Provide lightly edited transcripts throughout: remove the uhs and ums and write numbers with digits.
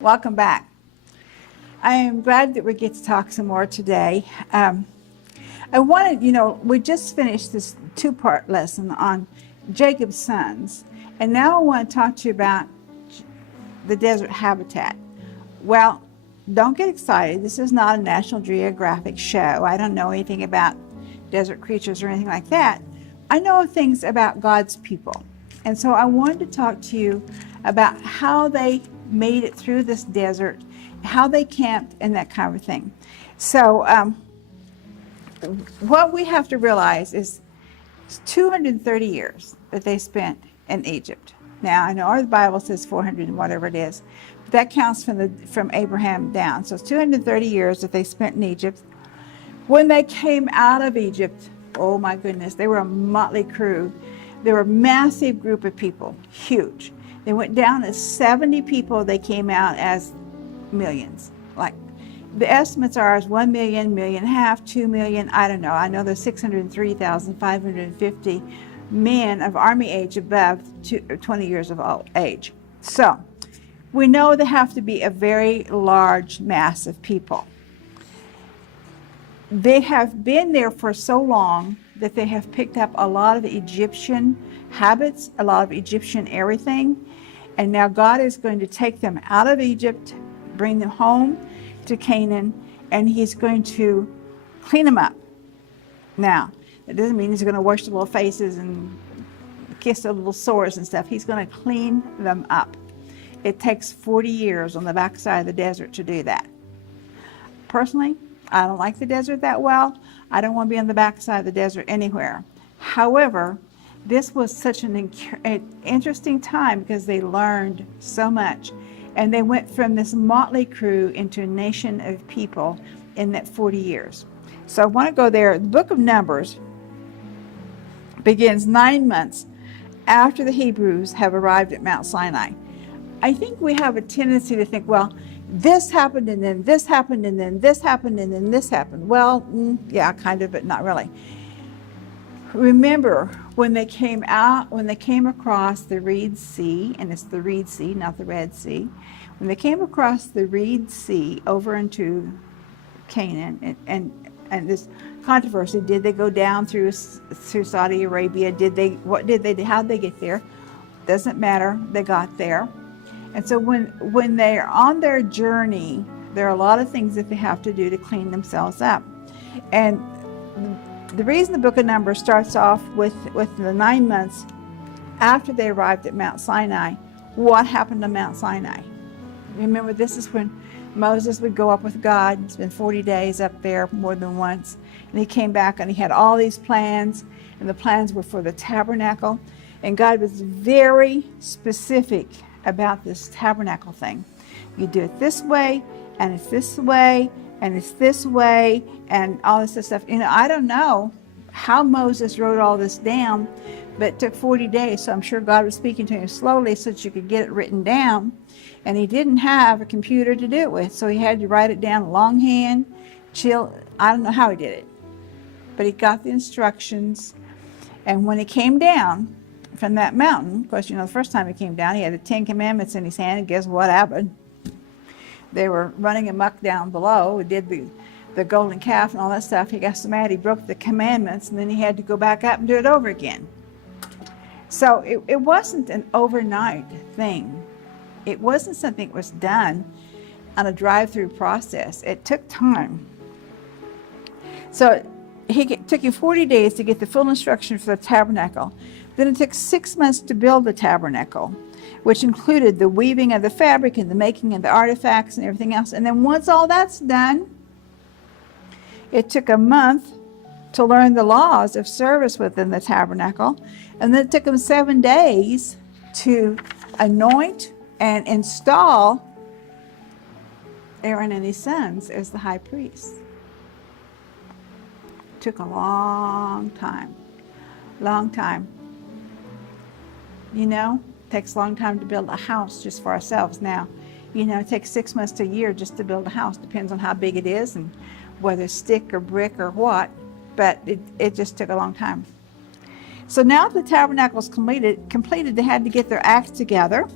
Welcome back. I am glad that we get to talk some more today. I wanted, we just finished this two-part lesson on Jacob's sons, and now I want to talk to you about the desert habitat. Well, don't get excited. This is not a National Geographic show. I don't know anything about desert creatures or anything like that. I know things about God's people. And so I wanted to talk to you about how they made it through this desert, how they camped, and that kind of thing. So what we have to realize is 230 years that they spent in Egypt. Now, I know the Bible says 400 and whatever it is, but that counts from Abraham down. So it's 230 years that they spent in Egypt. When they came out of Egypt, oh my goodness, they were a motley crew. They were a massive group of people, huge. They went down as 70 people. They came out as millions. Like the estimates are as 1 million, million and a half, 2 million. I don't know. I know there's 603,550 men of army age above 20 years of age. So we know there have to be a very large mass of people. They have been there for so long that they have picked up a lot of Egyptian habits, a lot of Egyptian everything. And now God is going to take them out of Egypt, bring them home to Canaan, and he's going to clean them up. Now, that doesn't mean he's going to wash the little faces and kiss the little sores and stuff. He's going to clean them up. It takes 40 years on the backside of the desert to do that. Personally, I don't like the desert that well. I don't want to be on the backside of the desert anywhere. However, this was such an interesting time because they learned so much. And they went from this motley crew into a nation of people in that 40 years. So I want to go there. The book of Numbers begins 9 months after the Hebrews have arrived at Mount Sinai. I think we have a tendency to think, well, this happened and then this happened and then this happened and then this happened. Well, yeah, kind of, but not really. Remember when they came across the Reed Sea, and it's the Reed Sea, not the Red Sea. When they came across the Reed Sea over into Canaan, and this controversy, did they go down through Saudi Arabia? How did they get there? Doesn't matter, they got there. And so when they're on their journey, there are a lot of things that they have to do to clean themselves up. And the reason the book of Numbers starts off with the 9 months after they arrived at Mount Sinai, what happened to Mount Sinai? Remember, this is when Moses would go up with God and spend 40 days up there more than once. And he came back and he had all these plans, and the plans were for the tabernacle. And God was very specific about this tabernacle thing. You do it this way, and it's this way, and it's this way, and all this stuff. I don't know how Moses wrote all this down, but it took 40 days, so I'm sure God was speaking to him slowly so that you could get it written down. And he didn't have a computer to do it with, so he had to write it down longhand, I don't know how he did it, but he got the instructions. And when he came down from that mountain, of course, the first time he came down, he had the 10 Commandments in his hand, and guess what happened? They were running amok down below. He did the golden calf and all that stuff. He got so mad he broke the commandments, and then he had to go back up and do it over again. So it wasn't an overnight thing. It wasn't something that was done on a drive-through process. It took time. So it took him 40 days to get the full instruction for the tabernacle. Then it took 6 months to build the tabernacle, which included the weaving of the fabric and the making of the artifacts and everything else. And then once all that's done, it took a month to learn the laws of service within the tabernacle. And then it took them 7 days to anoint and install Aaron and his sons as the high priests. It took a long time. It takes a long time to build a house just for ourselves now. It takes 6 months to a year just to build a house. Depends on how big it is and whether it's stick or brick or what, but it just took a long time. So now the tabernacle is completed, they had to get their acts together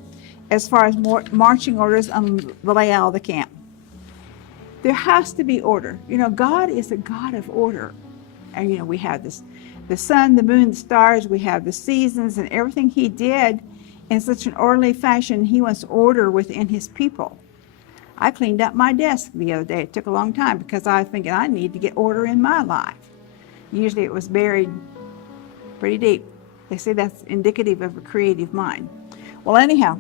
as far as marching orders on the layout of the camp. There has to be order. You know, God is a God of order. And, you know, we have this, the sun, the moon, the stars, we have the seasons and everything he did in such an orderly fashion. He wants order within his people. I cleaned up my desk the other day. It took a long time because I was thinking I need to get order in my life. Usually it was buried pretty deep. They say that's indicative of a creative mind. Well, anyhow,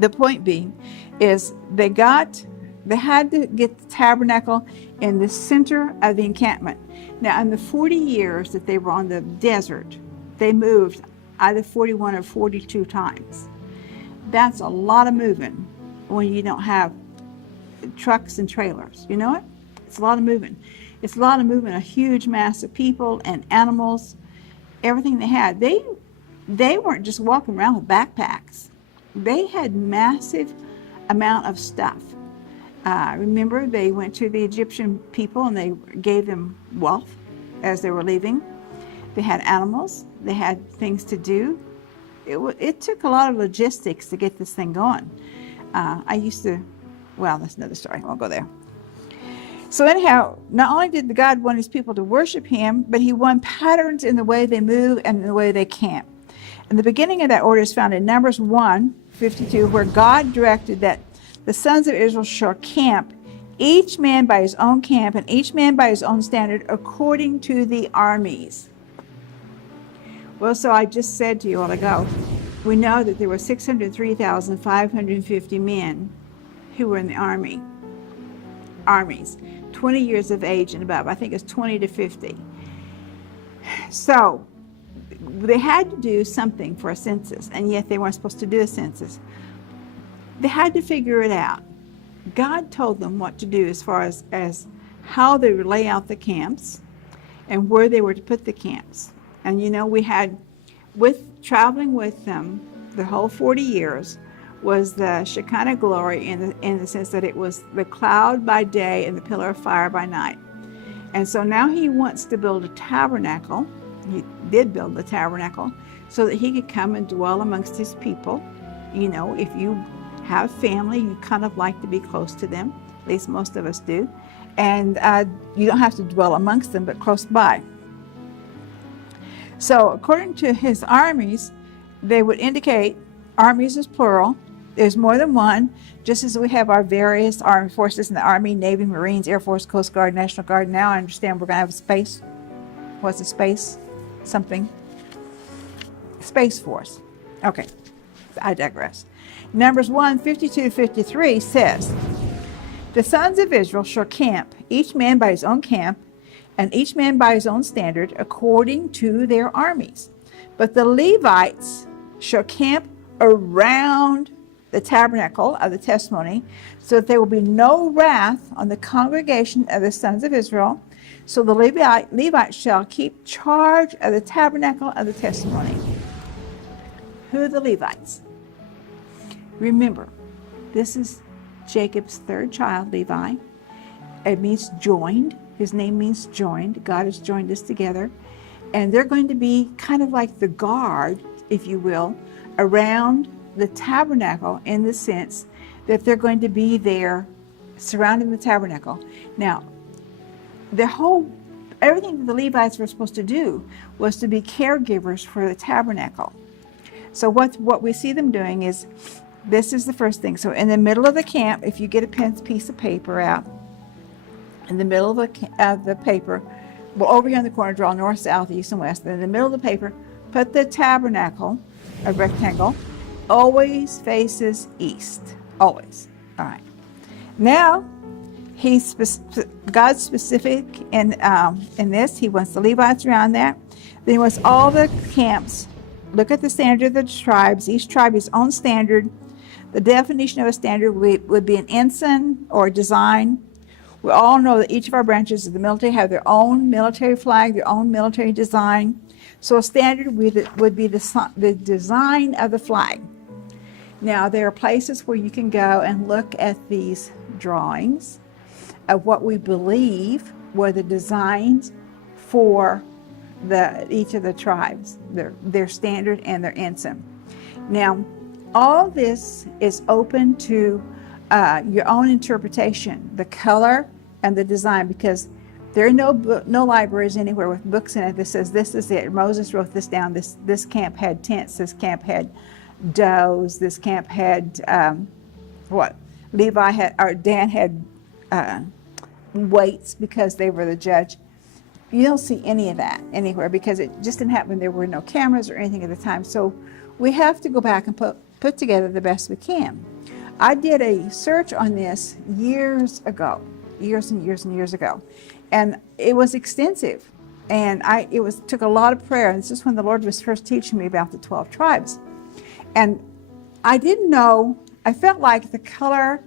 the point being is they had to get the tabernacle in the center of the encampment. Now, in the 40 years that they were on the desert, they moved either 41 or 42 times. That's a lot of moving when you don't have trucks and trailers. You know it? It's a lot of moving. It's a lot of moving, a huge mass of people and animals, everything they had. They weren't just walking around with backpacks. They had massive amount of stuff. Remember, they went to the Egyptian people and they gave them wealth as they were leaving. They had animals. They had things to do. It took a lot of logistics to get this thing going. Well, that's another story. I won't go there. So anyhow, not only did God want his people to worship him, but he wanted patterns in the way they move and in the way they camp. And the beginning of that order is found in Numbers 1:52, where God directed that the sons of Israel shall camp, each man by his own camp, and each man by his own standard, according to the armies. Well, so I just said to you a while ago, we know that there were 603,550 men who were in the armies, 20 years of age and above. I think it's 20 to 50. So they had to do something for a census, and yet they weren't supposed to do a census. They had to figure it out. God told them what to do as far as how they would lay out the camps and where they were to put the camps. And you know, we had, traveling with them the whole 40 years was the Shekinah glory in the sense that it was the cloud by day and the pillar of fire by night. And so now he wants to build a tabernacle. He did build the tabernacle so that he could come and dwell amongst his people. You know, if you have family, you kind of like to be close to them. At least most of us do. And you don't have to dwell amongst them, but close by. So according to his armies, they would indicate, armies is plural, there's more than one, just as we have our various armed forces in the Army, Navy, Marines, Air Force, Coast Guard, National Guard. Now I understand we're going to have space. What's a space? Something. Space Force. Okay, I digress. Numbers 1:52-53 says, the sons of Israel shall camp, each man by his own camp, and each man by his own standard, according to their armies. But the Levites shall camp around the tabernacle of the testimony, so that there will be no wrath on the congregation of the sons of Israel. So the Levites shall keep charge of the tabernacle of the testimony. Who are the Levites? Remember, this is Jacob's third child, Levi. It means joined. His name means joined. God has joined us together. And they're going to be kind of like the guard, if you will, around the tabernacle, in the sense that they're going to be there surrounding the tabernacle. Now, everything that the Levites were supposed to do was to be caregivers for the tabernacle. So what we see them doing is, this is the first thing. So in the middle of the camp, if you get a piece of paper out, in the middle of the paper, well, over here in the corner, draw north, south, east, and west. Then in the middle of the paper, put the tabernacle, a rectangle, always faces east. Always. All right. Now, God's specific in this. He wants the Levites around that. Then he wants all the camps. Look at the standard of the tribes. Each tribe has its own standard. The definition of a standard would be an ensign or a design. We all know that each of our branches of the military have their own military flag, their own military design. So a standard would be the design of the flag. Now, there are places where you can go and look at these drawings of what we believe were the designs for each of the tribes, their standard and their ensign. Now, all this is open to your own interpretation, the color and the design, because there are no libraries anywhere with books in it that says this is it. Moses wrote this down. This camp had tents. This camp had does. This camp had what? Levi had, or Dan had weights because they were the judge. You don't see any of that anywhere because it just didn't happen. There were no cameras or anything at the time. So we have to go back and put together the best we can. I did a search on this years ago, years and years and years ago. And it was extensive, and it took a lot of prayer. And this is when the Lord was first teaching me about the 12 tribes. And I didn't know, I felt like the color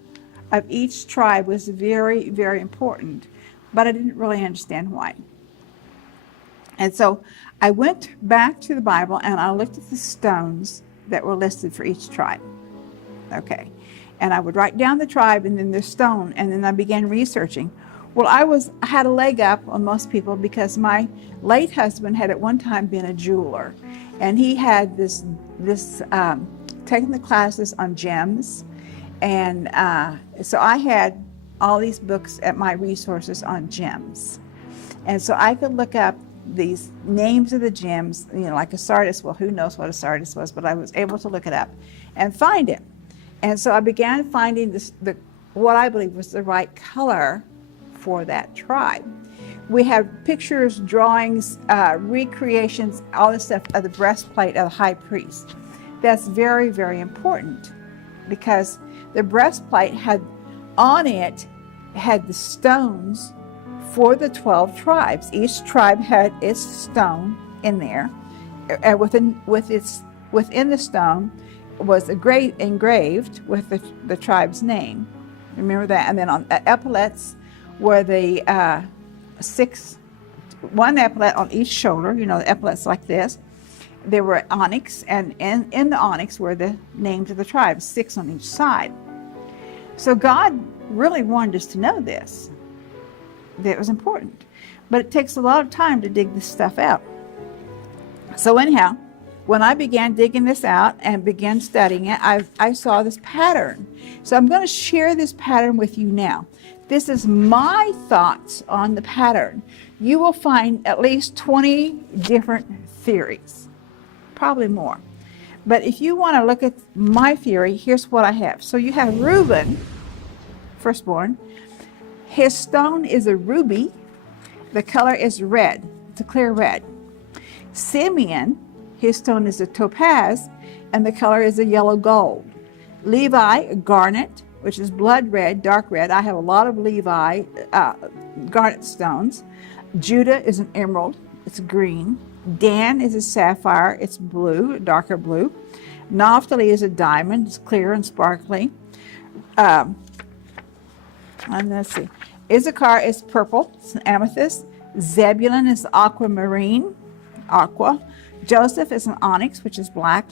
of each tribe was very, very important, but I didn't really understand why. And so I went back to the Bible and I looked at the stones that were listed for each tribe. Okay. And I would write down the tribe and then the stone, and then I began researching. Well, I had a leg up on most people because my late husband had at one time been a jeweler, and he had taken the classes on gems, and so I had all these books at my resources on gems, and so I could look up these names of the gems, like a sardis. Well, who knows what a sardis was, but I was able to look it up and find it, and so I began finding what I believe was the right color for that tribe. We have pictures, drawings, recreations, all this stuff of the breastplate of the high priest. That's very, very important because the breastplate had the stones for the 12 tribes. Each tribe had its stone in there, and within the stone was engraved with the tribe's name. Remember that? And then on epaulets were the one epaulet on each shoulder, the epaulets like this. There were onyx, and in the onyx were the names of the tribes, 6 on each side. So God really wanted us to know this, that it was important. But it takes a lot of time to dig this stuff out. So anyhow, when I began digging this out and began studying it, I saw this pattern. So I'm going to share this pattern with you now. This is my thoughts on the pattern. You will find at least 20 different theories, probably more. But if you want to look at my theory, here's what I have. So you have Reuben, firstborn. His stone is a ruby. The color is red. It's a clear red. Simeon, his stone is a topaz, and the color is a yellow gold. Levi, a garnet, which is blood red, dark red. I have a lot of Levi garnet stones. Judah is an emerald. It's green. Dan is a sapphire. It's blue, darker blue. Naphtali is a diamond. It's clear and sparkly. And let's see. Issachar is purple. It's an amethyst. Zebulun is aquamarine, aqua. Joseph is an onyx, which is black.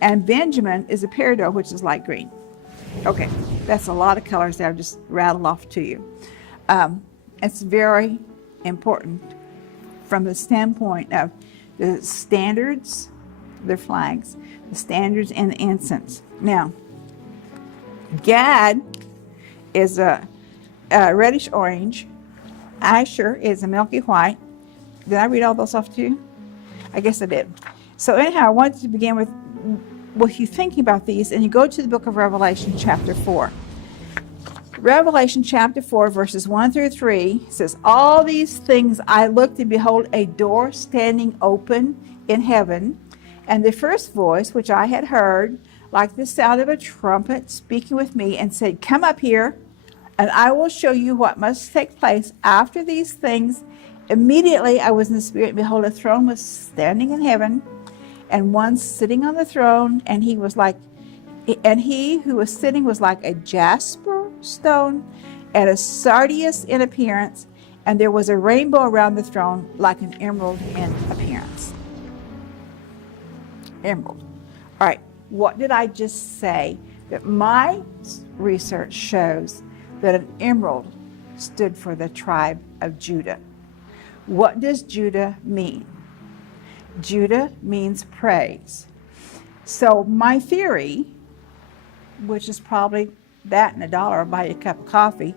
And Benjamin is a peridot, which is light green. Okay, that's a lot of colors that I've just rattled off to you. It's very important from the standpoint of the standards, their flags, the standards and the incense. Now, Gad is a reddish orange. Asher is a milky white. Did I read all those off to you? I guess I did. So anyhow, I wanted to begin with you thinking about these, and you go to the book of Revelation chapter 4. Revelation chapter 4 verses 1 through 3 says, all these things I looked, and behold a door standing open in heaven, and the first voice which I had heard like the sound of a trumpet speaking with me, and said, come up here, and I will show you what must take place after these things. Immediately I was in the spirit, and behold, a throne was standing in heaven, and one sitting on the throne, and he who was sitting was like a jasper stone and a sardius in appearance, and there was a rainbow around the throne like an emerald in appearance. Emerald. All right, what did I just say? That my research shows that an emerald stood for the tribe of Judah. What does Judah mean? Judah means praise. So my theory which is probably that and $1 will buy you a cup of coffee.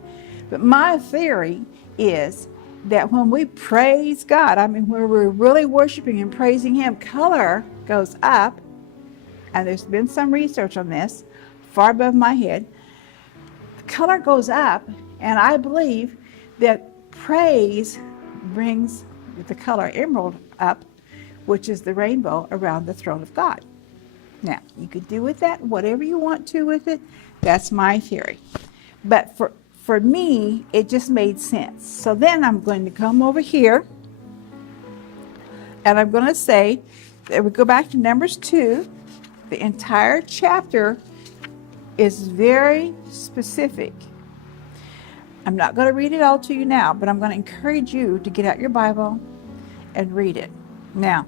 But my theory is that when we praise God, I mean, when we're really worshiping and praising Him, color goes up. And there's been some research on this, far above my head. Color goes up, and I believe that praise brings the color emerald up, which is the rainbow around the throne of God. Now, you could do with that whatever you want to with it. That's my theory. But for me, it just made sense. So then I'm going to come over here, and I'm going to say that we go back to Numbers 2. The entire chapter is very specific. I'm not going to read it all to you now, but I'm going to encourage you to get out your Bible and read it. Now,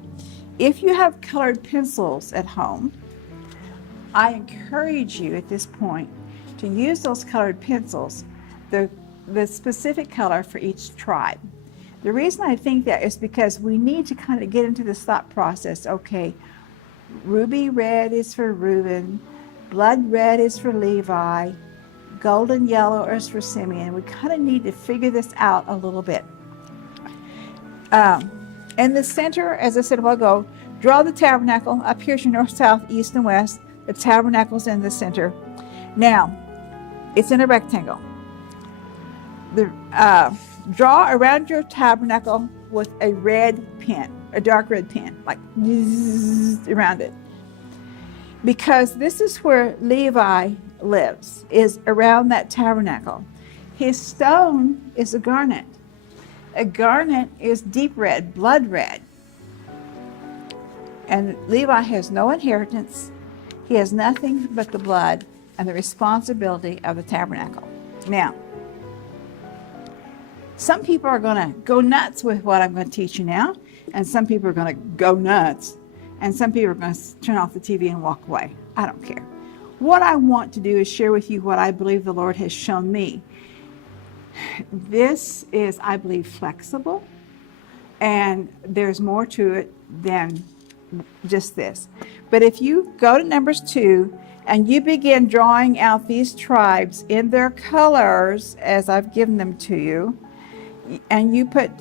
if you have colored pencils at home, I encourage you at this point to use those colored pencils, the specific color for each tribe. The reason I think that is because we need to kind of get into this thought process. Okay, ruby red is for Reuben, blood red is for Levi, golden yellow is for Simeon. We kind of need to figure this out a little bit. In the center, as I said a while ago, draw the tabernacle. Up here's your north, south, east, and west. The tabernacle's in the center. Now, it's in a rectangle. Draw around your tabernacle with a red pen, a dark red pen, like around it. Because this is where Levi lives, is around that tabernacle. His stone is a garnet. A garnet is deep red, blood red. And Levi has no inheritance. He has nothing but the blood and the responsibility of the tabernacle. Now, some people are going to go nuts with what I'm going to teach you now, and some people are going to go nuts, and some people are going to turn off the TV and walk away. I don't care. What I want to do is share with you what I believe the Lord has shown me. This is, I believe, flexible, and there's more to it than just this. But if you go to Numbers 2 and you begin drawing out these tribes in their colors as I've given them to you, and you put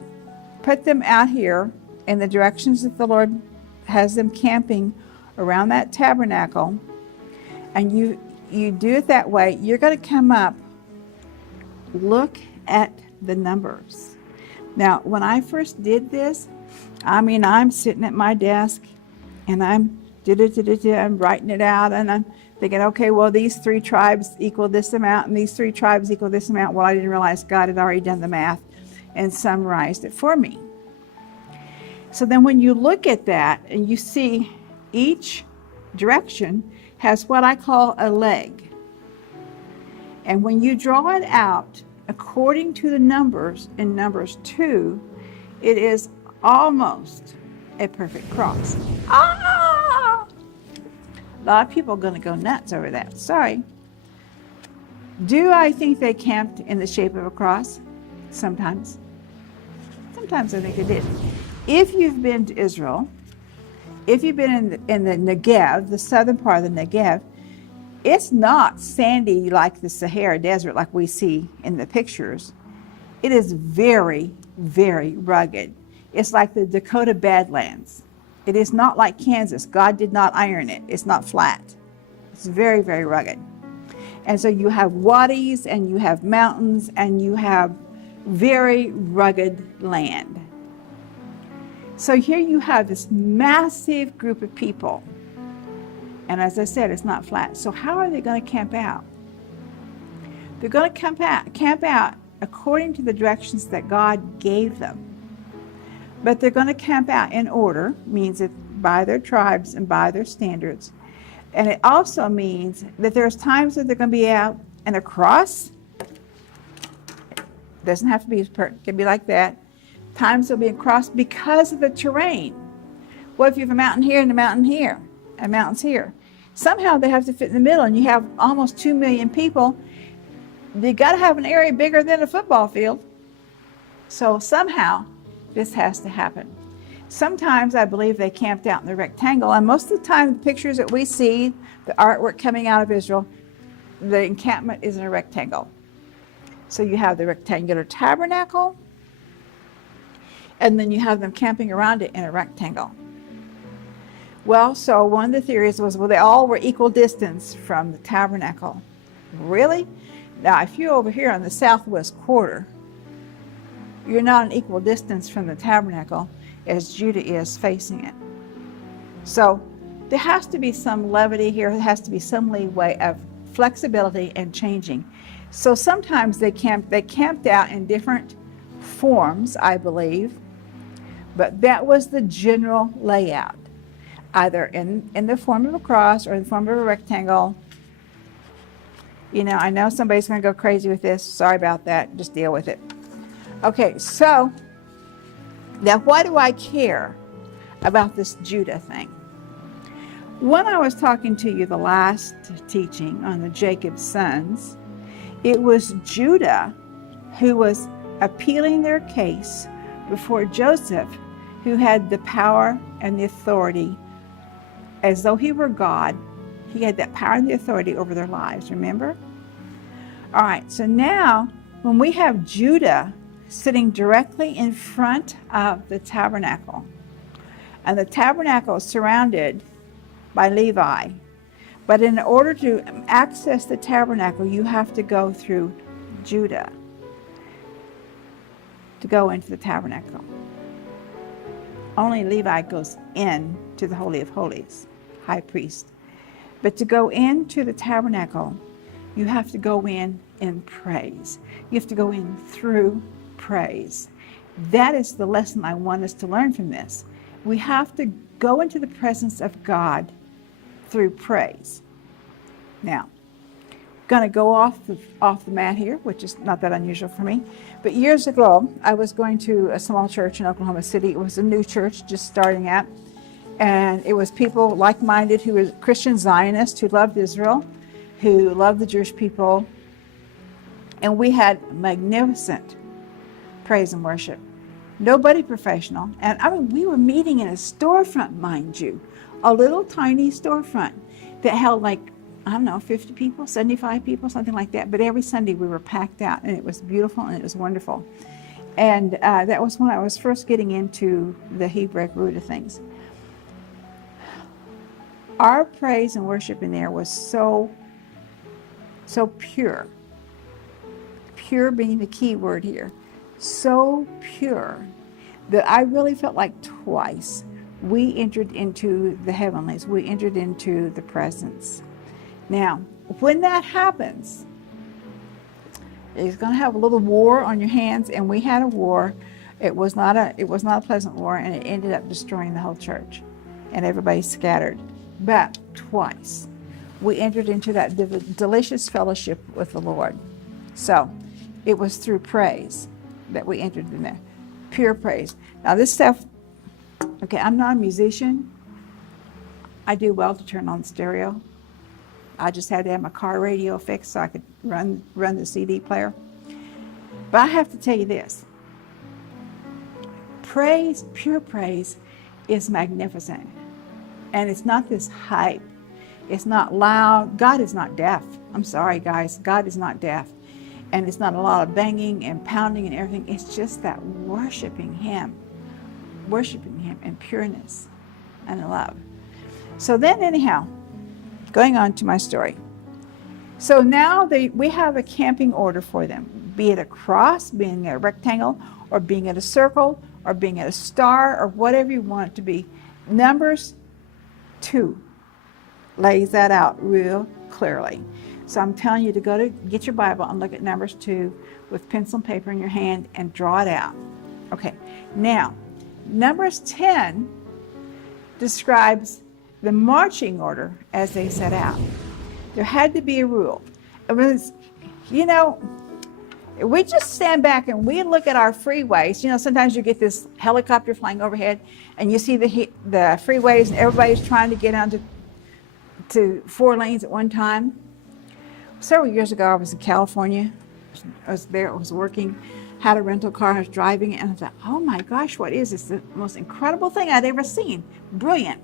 them out here in the directions that the Lord has them camping around that tabernacle, and you do it that way, you're going to come up, look at the numbers. Now, when I first did this, I mean, I'm sitting at my desk and I'm writing it out, and I'm thinking, okay, well, these 3 tribes equal this amount, and these 3 tribes equal this amount. Well, I didn't realize God had already done the math and summarized it for me. So then when you look at that and you see each direction has what I call a leg. And when you draw it out according to the numbers in Numbers 2, it is almost a perfect cross. Ah! A lot of people are going to go nuts over that. Sorry. Do I think they camped in the shape of a cross? Sometimes. Sometimes I think they did. If you've been to Israel, if you've been in the Negev, the southern part of the Negev, it's not sandy like the Sahara Desert like we see in the pictures. It is very, very rugged. It's like the Dakota Badlands. It is not like Kansas. God did not iron it. It's not flat. It's very, very rugged. And so you have wadis and you have mountains and you have very rugged land. So here you have this massive group of people. And as I said, it's not flat. So how are they going to camp out? They're going to camp out according to the directions that God gave them. But they're going to camp out in order, means that by their tribes and by their standards. And it also means that there's times that they're going to be out and across. Doesn't have to be, it can be like that. Times they'll be across because of the terrain. What if you have a mountain here and a mountain here, and mountains here? Somehow they have to fit in the middle, and you have almost 2 million people. You got to have an area bigger than a football field. So somehow this has to happen. Sometimes I believe they camped out in the rectangle, and most of the time the pictures that we see, the artwork coming out of Israel, the encampment is in a rectangle. So you have the rectangular tabernacle, and then you have them camping around it in a rectangle. Well, so one of the theories was, well, they all were equal distance from the tabernacle. Really? Now, if you're over here on the southwest quarter, you're not an equal distance from the tabernacle as Judah is facing it. So there has to be some levity here. There has to be some leeway of flexibility and changing. So sometimes they camped out in different forms, I believe, but that was the general layout, either in the form of a cross or in the form of a rectangle. You know, I know somebody's going to go crazy with this. Sorry about that. Just deal with it. Okay, so now why do I care about this Judah thing? When I was talking to you the last teaching on the Jacob's sons, it was Judah who was appealing their case before Joseph, who had the power and the authority as though he were God. He had that power and the authority over their lives, remember? All right, so now when we have Judah sitting directly in front of the tabernacle, and the tabernacle is surrounded by Levi, but in order to access the tabernacle, you have to go through Judah to go into the tabernacle. Only Levi goes in to the Holy of Holies, high priest. But to go into the tabernacle, you have to go in praise. You have to go in through praise. That is the lesson I want us to learn from this. We have to go into the presence of God through praise. Now, I'm going to go off the mat here, which is not that unusual for me. But years ago, I was going to a small church in Oklahoma City. It was a new church just starting out. And it was people like-minded who were Christian Zionists who loved Israel, who loved the Jewish people. And we had magnificent praise and worship. Nobody professional. And I mean, we were meeting in a storefront, mind you, a little tiny storefront that held like, I don't know, 50 people, 75 people, something like that. But every Sunday we were packed out, and it was beautiful and it was wonderful. And that was when I was first getting into the Hebraic root of things. Our praise and worship in there was so pure. Pure being the key word here. So pure that I really felt like twice we entered into the heavenlies. We entered into the presence. Now, when that happens, it's going to have a little war on your hands, and we had a war. It was not a pleasant war, and it ended up destroying the whole church, and everybody scattered. But twice we entered into that delicious fellowship with the Lord. So it was through praise that we entered in there. Pure praise. Now this stuff, okay, I'm not a musician. I do well to turn on stereo. I just had to have my car radio fixed so I could run the CD player. But I have to tell you this. Praise, pure praise, is magnificent. And it's not this hype. It's not loud. God is not deaf. I'm sorry, guys. God is not deaf. And it's not a lot of banging and pounding and everything. It's just that worshiping Him in pureness and love. So then anyhow, going on to my story. So now we have a camping order for them, be it a cross, being a rectangle, or being at a circle, or being at a star, or whatever you want it to be. Numbers 2 lays that out real clearly. So I'm telling you to go to get your Bible and look at Numbers 2 with pencil and paper in your hand and draw it out. Okay, now Numbers 10 describes the marching order as they set out. There had to be a rule. It was, you know, we just stand back and we look at our freeways. You know, sometimes you get this helicopter flying overhead and you see the freeways and everybody's trying to get onto 4 lanes at one time. Several years ago, I was in California. I was working, had a rental car, I was driving it, and I thought, oh my gosh, what is this? The most incredible thing I'd ever seen. Brilliant.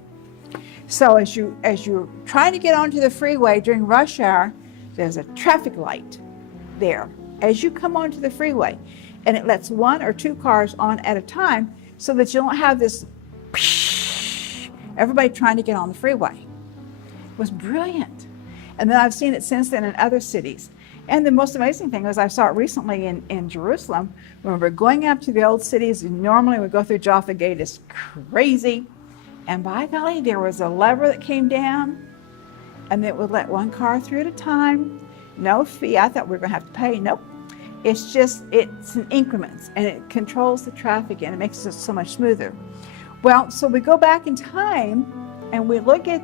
So as you're trying to get onto the freeway during rush hour, there's a traffic light there as you come onto the freeway, and it lets 1 or 2 cars on at a time so that you don't have this everybody trying to get on the freeway. It was brilliant. And then I've seen it since then in other cities. And the most amazing thing was I saw it recently in Jerusalem. When we're going up to the old cities, normally we go through Jaffa Gate, it's crazy. And by golly, there was a lever that came down, and it would let 1 car through at a time. No fee. I thought we were going to have to pay. Nope. It's in increments, and it controls the traffic, and it makes it so much smoother. Well, so we go back in time, and we look at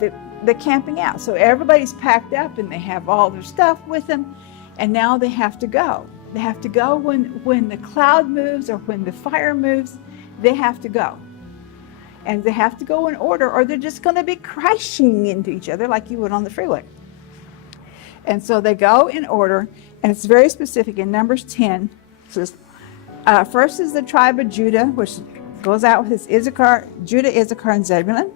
the camping out. So everybody's packed up, and they have all their stuff with them, and now they have to go. They have to go when the cloud moves or when the fire moves. They have to go. And they have to go in order, or they're just going to be crashing into each other like you would on the freeway. And so they go in order, and it's very specific in Numbers 10. It says, first is the tribe of Judah, which goes out with his Judah, Issachar, and Zebulun.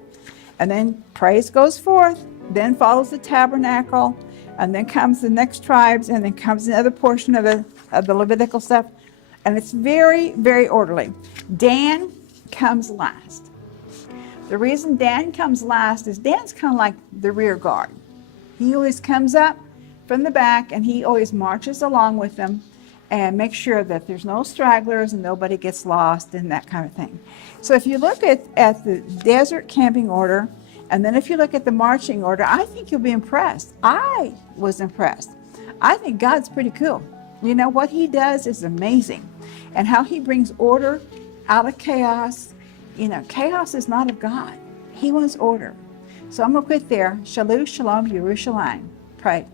And then praise goes forth. Then follows the tabernacle, and then comes the next tribes, and then comes another portion of the Levitical stuff. And it's very, very orderly. Dan comes last. The reason Dan comes last is Dan's kind of like the rear guard. He always comes up from the back, and he always marches along with them and makes sure that there's no stragglers and nobody gets lost and that kind of thing. So if you look at the desert camping order, and then if you look at the marching order, I think you'll be impressed. I was impressed. I think God's pretty cool. You know, what he does is amazing. And how he brings order out of chaos. You know, chaos is not of God. He wants order. So I'm going to quit there. Shalom, Shalom, Yerushalayim. Pray.